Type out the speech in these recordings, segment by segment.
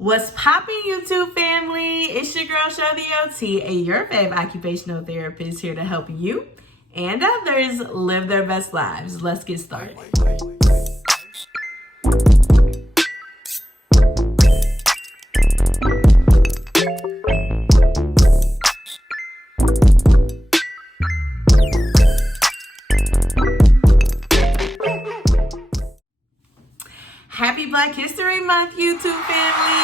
What's poppin', YouTube family? It's your girl, SHOtheOT, and your fave occupational therapist here to help you and others live their best lives. Let's get started. Happy Black History Month, YouTube family!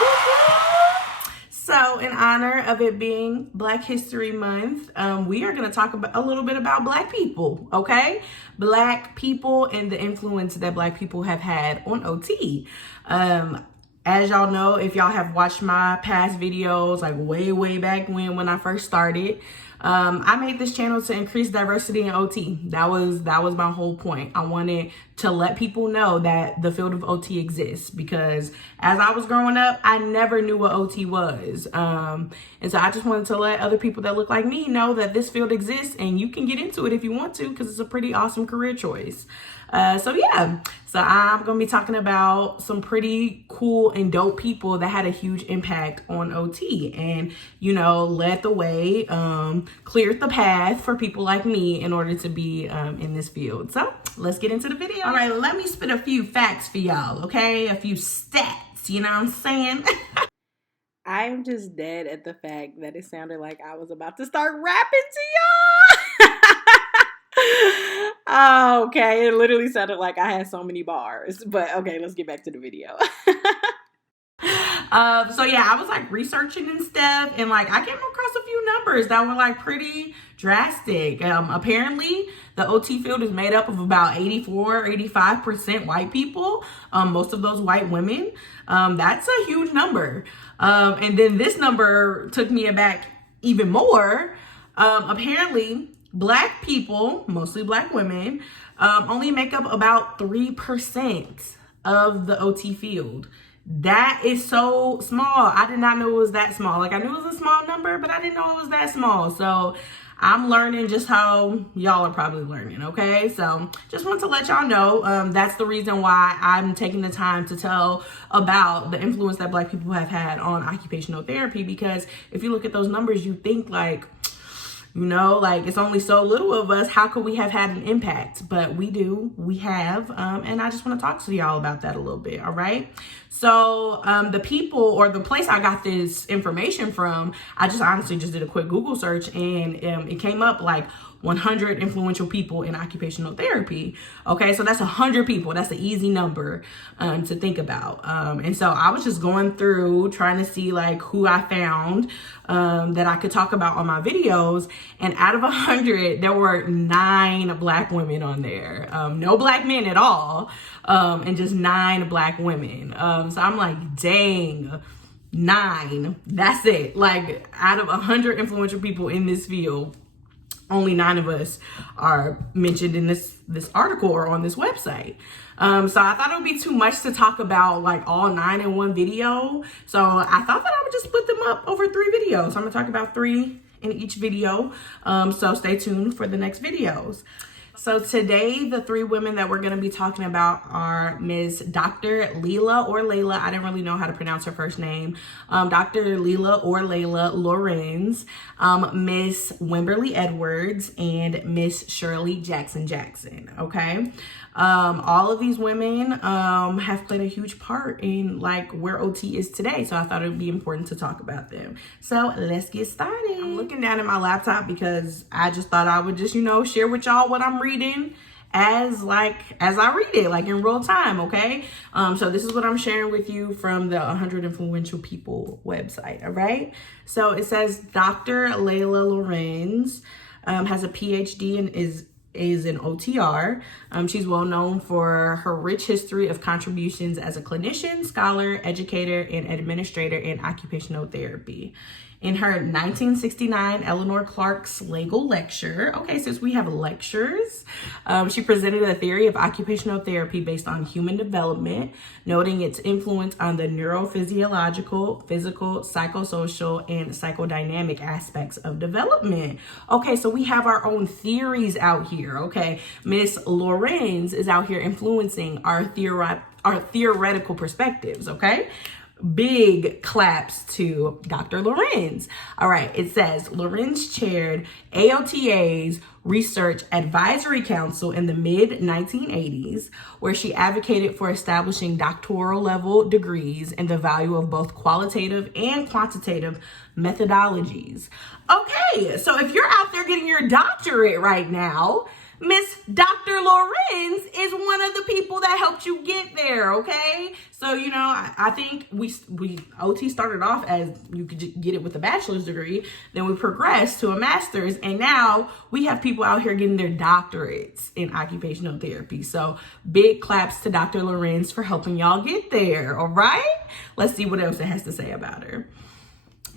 Woo-hoo! So, in honor of it being Black History Month, we are going to talk a little bit about Black people, okay? Black people and the influence that Black people have had on OT. As y'all know, if y'all have watched my past videos, like way back when I first started, I made this channel to increase diversity in OT. That was my whole point. I wanted to let people know that the field of OT exists, because as I was growing up, I never knew what OT was. And so I just wanted to let other people that look like me know that this field exists and you can get into it if you want to, because it's a pretty awesome career choice. So I'm going to be talking about some pretty cool and dope people that had a huge impact on OT and, led the way, cleared the path for people like me in order to be in this field. So let's get into the video. All right, let me spit a few facts for y'all, okay? A few stats, you know what I'm saying? I am just dead at the fact that it sounded like I was about to start rapping to y'all. Oh, okay, it literally sounded like I had so many bars, but okay, let's get back to the video. I was like researching and stuff, and like I came across a few numbers that were like pretty drastic. Apparently the OT field is made up of about 85% white people, most of those white women. That's a huge number. And then this number took me aback even more. Apparently Black people, mostly Black women, only make up about 3% of the OT field. That is so small. I did not know it was that small. Like, I knew it was a small number, but I didn't know it was that small. So I'm learning just how y'all are probably learning, okay? So just want to let y'all know that's the reason why I'm taking the time to tell about the influence that Black people have had on occupational therapy, because if you look at those numbers, you think like, it's only so little of us. How could we have had an impact? But we do, we have, and I just want to talk to y'all about that a little bit, all right? So the people or the place I got this information from, I just honestly just did a quick Google search, and it came up like 100 influential people in occupational therapy. Okay, so that's 100 people. That's an easy number to think about. And so I was just going through trying to see like who I found that I could talk about on my videos. And out of 100, there were 9 Black women on there. No Black men at all. And just 9 Black women. So I'm like, dang, 9. That's it. Like, out of 100 influential people in this field, only 9 of us are mentioned in this article or on this website. So I thought it would be too much to talk about like all 9 in one video. So I thought that I would just split them up over 3 videos. So I'm gonna talk about 3 in each video. So stay tuned for the next videos. So today, the 3 women that we're going to be talking about are Ms. Dr. Lela I didn't really know how to pronounce her first name. Dr. Lela Llorens, Miss Wimberly Edwards, and Miss Shirley Jackson, okay? All of these women have played a huge part in like where OT is today. So I thought it would be important to talk about them. So let's get started. I'm looking down at my laptop because I just thought I would just, share with y'all what I'm reading as I read it, like in real time, okay? So this is what I'm sharing with you from the 100 Influential People website, all right? So it says Dr. Lela Llorens has a PhD and is an OTR. She's well known for her rich history of contributions as a clinician, scholar, educator, and administrator in occupational therapy. In her 1969 Eleanor Clark Slagle lecture, okay, since we have lectures, she presented a theory of occupational therapy based on human development, noting its influence on the neurophysiological, physical, psychosocial, and psychodynamic aspects of development. Okay, so we have our own theories out here, okay? Miss Llorens is out here influencing our theoretical perspectives, okay? big claps to Dr. Llorens. All right, it says Llorens chaired AOTA's Research Advisory Council in the mid-1980s, where she advocated for establishing doctoral level degrees and the value of both qualitative and quantitative methodologies. Okay, so if you're out there getting your doctorate right now, Miss Dr. Llorens is one of the people that helped you get there, okay? So, you know, I think we OT started off as you could get it with a bachelor's degree, then we progressed to a master's, and now we have people out here getting their doctorates in occupational therapy. So big claps to Dr. Llorens for helping y'all get there, all right? Let's see what else it has to say about her.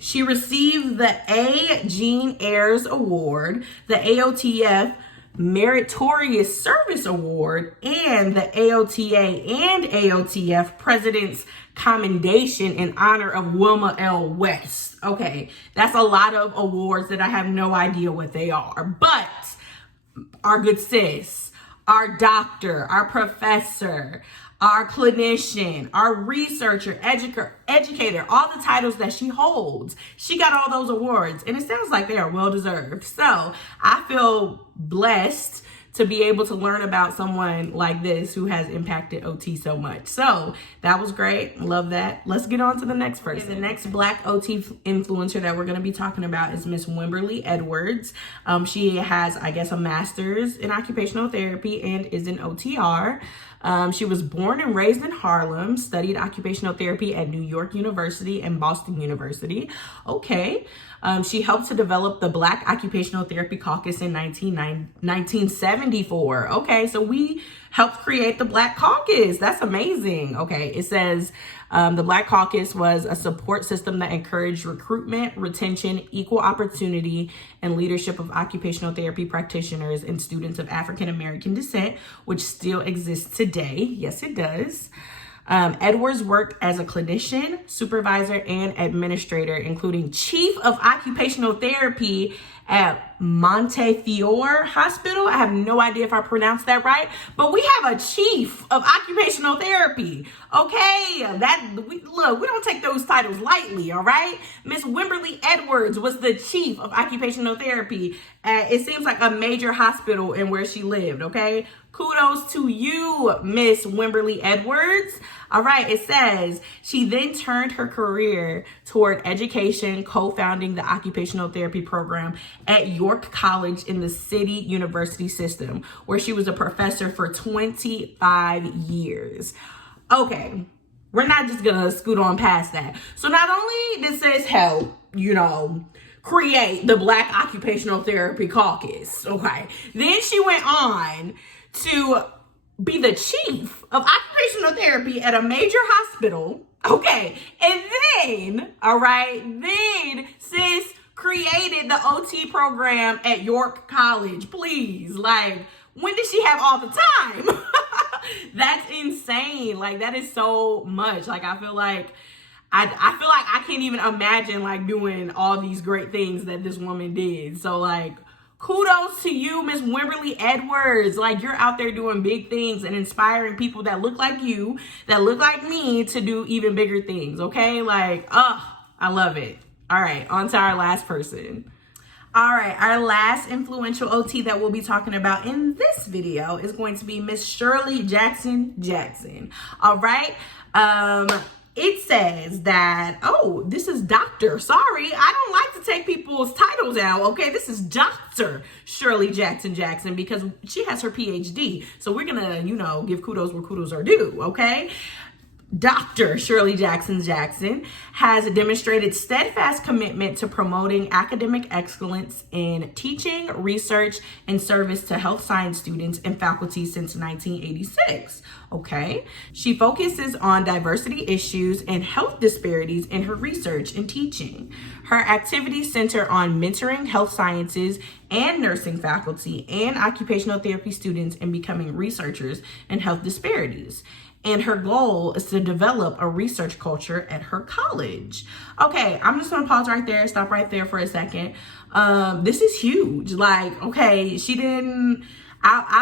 She received the A. Jean Ayres Award, the AOTF Meritorious Service Award, and the AOTA and AOTF President's Commendation in honor of Wilma L. West. Okay, that's a lot of awards that I have no idea what they are, but our good sis, our doctor, our professor, our clinician, our researcher, educator, all the titles that she holds, she got all those awards, and it sounds like they are well deserved. So I feel blessed to be able to learn about someone like this who has impacted OT so much. So that was great. Love that. Let's get on to the next person. The next Black OT influencer that we're going to be talking about is Miss Wimberly Edwards. She has, I guess, a master's in occupational therapy and is an OTR. She was born and raised in Harlem, studied occupational therapy at New York University and Boston University. Okay. She helped to develop the Black Occupational Therapy Caucus in 1974. Okay, so we helped create the Black Caucus. That's amazing. Okay, it says the Black Caucus was a support system that encouraged recruitment, retention, equal opportunity, and leadership of occupational therapy practitioners and students of African American descent, which still exists today. Yes, it does. Edwards worked as a clinician, supervisor, and administrator, including chief of occupational therapy at Montefiore Hospital. I have no idea if I pronounced that right, but we have a chief of occupational therapy. Okay, we don't take those titles lightly, all right? Miss Wimberly Edwards was the chief of occupational therapy at, it seems like, a major hospital in where she lived, okay? Kudos to you, Miss Wimberly Edwards. All right, it says she then turned her career toward education, co-founding the occupational therapy program at York College in the City University system, where she was a professor for 25 years. Okay, we're not just gonna scoot on past that. So not only did sis help, create the Black Occupational Therapy Caucus, okay, then she went on to be the chief of occupational therapy at a major hospital. Okay. And then, then sis created the OT program at York College. Please, when did she have all the time? That's insane. That is so much. I feel like I can't even imagine doing all these great things that this woman did. So kudos to you, Miss Wimberly Edwards. You're out there doing big things and inspiring people that look like you, that look like me, to do even bigger things, okay? I love it. All right, on to our last person. All right, our last influential OT that we'll be talking about in this video is going to be Miss Shirley Jackson. All right. It says that, this is Dr. Sorry, I don't like to take people's titles out, okay? This is Dr. Shirley Jackson because she has her PhD. So we're gonna, give kudos where kudos are due, okay? Dr. Shirley Jackson has demonstrated steadfast commitment to promoting academic excellence in teaching, research, and service to health science students and faculty since 1986. Okay. She focuses on diversity issues and health disparities in her research and teaching. Her activities center on mentoring health sciences and nursing faculty and occupational therapy students in becoming researchers in health disparities. And her goal is to develop a research culture at her college. Okay, I'm just gonna pause right there, stop right there for a second. This is huge. I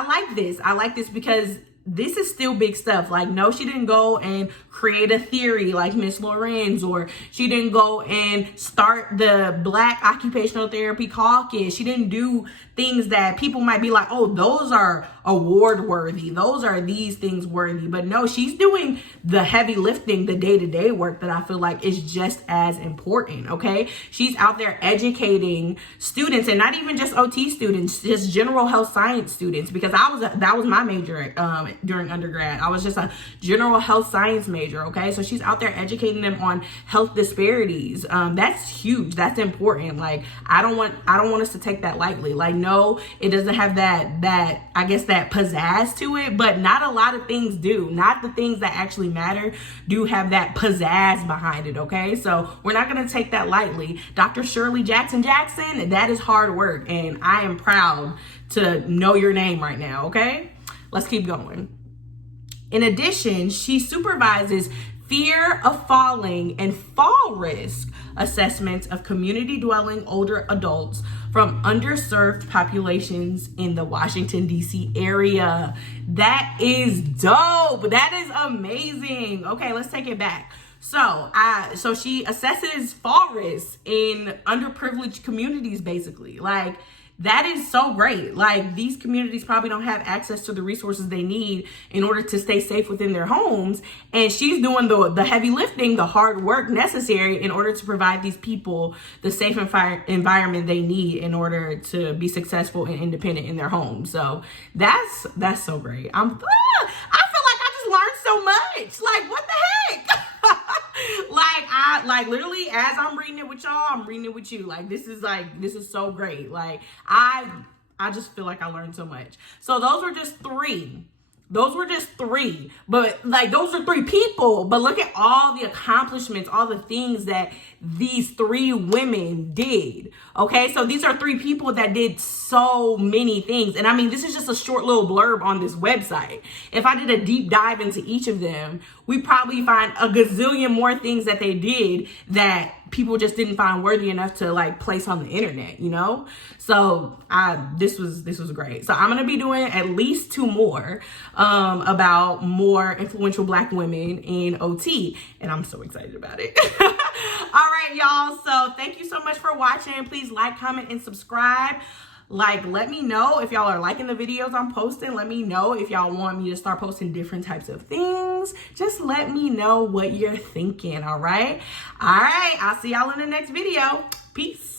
like this. I like this because this is still big stuff. Like, no, she didn't go and create a theory like Miss Llorens, or she didn't go and start the Black Occupational Therapy Caucus. She didn't do things that people might be like, oh, those are award worthy. Those are these things worthy. But no, she's doing the heavy lifting, the day-to-day work that I feel like is just as important, okay? She's out there educating students, and not even just OT students, just general health science students, because that was my major during undergrad. I was just a general health science major, okay? So she's out there educating them on health disparities. That's huge. That's important. Like, I don't want us to take that lightly. Like, no, it doesn't have that I guess that pizzazz to it, but not a lot of things do. Not the things that actually matter do have that pizzazz behind it, okay? So we're not going to take that lightly. Dr. Shirley Jackson, that is hard work, and I am proud to know your name right now, okay? Let's keep going. In addition, she supervises fear of falling and fall risk assessments of community dwelling older adults from underserved populations in the Washington, D.C. area. That is dope. That is amazing. Okay, let's take it back. So she assesses fall risk in underprivileged communities, basically. Like, that is so great. Like, these communities probably don't have access to the resources they need in order to stay safe within their homes. And she's doing the heavy lifting, the hard work necessary in order to provide these people the safe environment they need in order to be successful and independent in their homes. So that's so great. I feel like I just learned so much. Like, what the heck? Like literally, as I'm reading it with y'all, I'm reading it with you. Like, this is so great. Like, I just feel like I learned so much. So those were just three. But like, those are three people. But look at all the accomplishments, all the things that these three women did. Okay, so these are three people that did so many things. And I mean, this is just a short little blurb on this website. If I did a deep dive into each of them, we probably find a gazillion more things that they did that people just didn't find worthy enough to like place on the internet, you know? So this was great. So I'm gonna be doing at least 2 more about more influential Black women in OT, and I'm so excited about it. All right, y'all. So thank you so much for watching. Please like, comment, and subscribe. Like, let me know if y'all are liking the videos I'm posting. Let me know if y'all want me to start posting different types of things. Just let me know what you're thinking, all right? All right, I'll see y'all in the next video. Peace.